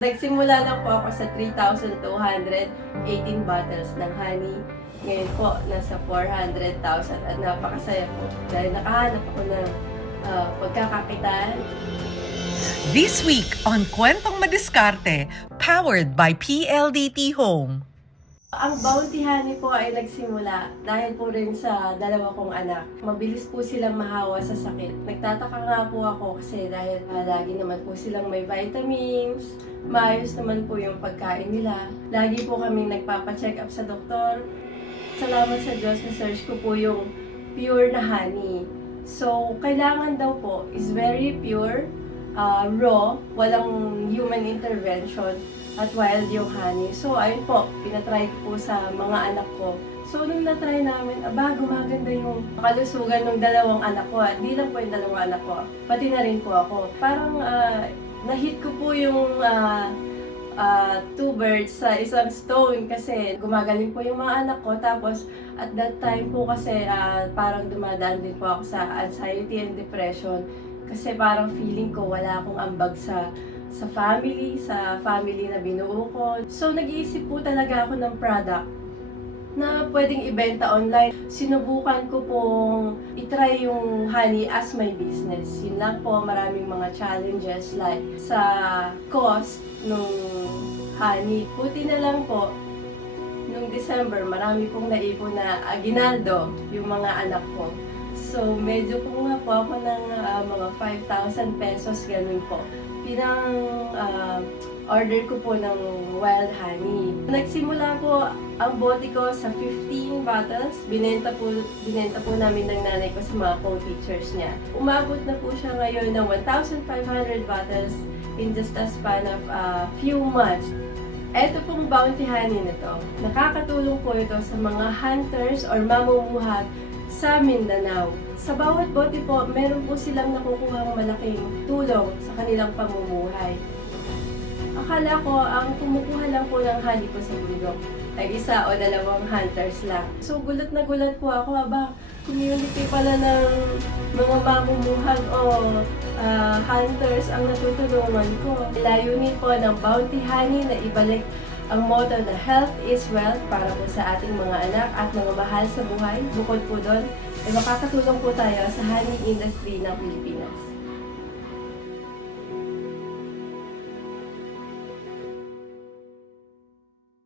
Nagsimula lang po ako sa 3,218 bottles ng honey. Ngayon po, nasa 400,000 at napakasaya po dahil nakahanap ako ng pagkakakitaan. This week on Kwentong Madiskarte, powered by PLDT Home. Ang Bounty Honey po ay nagsimula dahil po rin sa dalawa kong anak. Mabilis po silang mahawa sa sakit. Nagtataka nga po ako kasi dahil lagi naman po silang may vitamins, maayos naman po yung pagkain nila. Lagi po kaming nagpapacheck up sa doktor. Salamat sa Diyos, na-search ko po yung pure na honey. So, kailangan daw po is very pure, raw, walang human intervention, at wild yung honey. So, ayun po, pinatry ko po sa mga anak ko. So, nung na-try namin, gumaganda yung kalusugan ng dalawang anak ko. At di lang po yung dalawang anak ko, pati na rin po ako. Parang na-hit ko po yung two birds sa isang stone kasi gumagaling po yung mga anak ko. Tapos, at that time po kasi parang dumadaan din po ako sa anxiety and depression. Kasi parang feeling ko wala akong ambag sa family na binuo ko. So, nag-iisip po talaga ako ng product na pwedeng ibenta online. Sinubukan ko pong itry yung honey as my business. Yun lang po, maraming mga challenges like sa cost nung honey. Buti na lang po, nung December, marami pong naipon na aguinaldo yung mga anak ko. So, medyo kumuha po ako ng mga 5,000 pesos, ganun po. Order ko po ng wild honey. Nagsimula po ang bote ko sa 15 bottles. Binenta po namin ng nanay ko sa mga co-teachers niya. Umabot na po siya ngayon ng 1,500 bottles in just a span of few months. Ito pong Bounty Honey na to, nakakatulong po ito sa mga hunters or mamumuhat sa Mindanao. Sa bawat bote po, meron po silang nakukuhang malaking tulong sa kanilang pamumuhay. Akala ko, ang kumukuha lang po ng honey ko sa bundok ay isa o dalawang hunters lang. So, gulat na gulat po ako, community pala ng mga mamumuhat o hunters ang natutulungan ko. Layunin po ng Bounty Honey na ibalik ang motto na health is wealth para po sa ating mga anak at mga mahal sa buhay. Bukod po doon, ay makakatulong po tayo sa honey industry ng Pilipinas.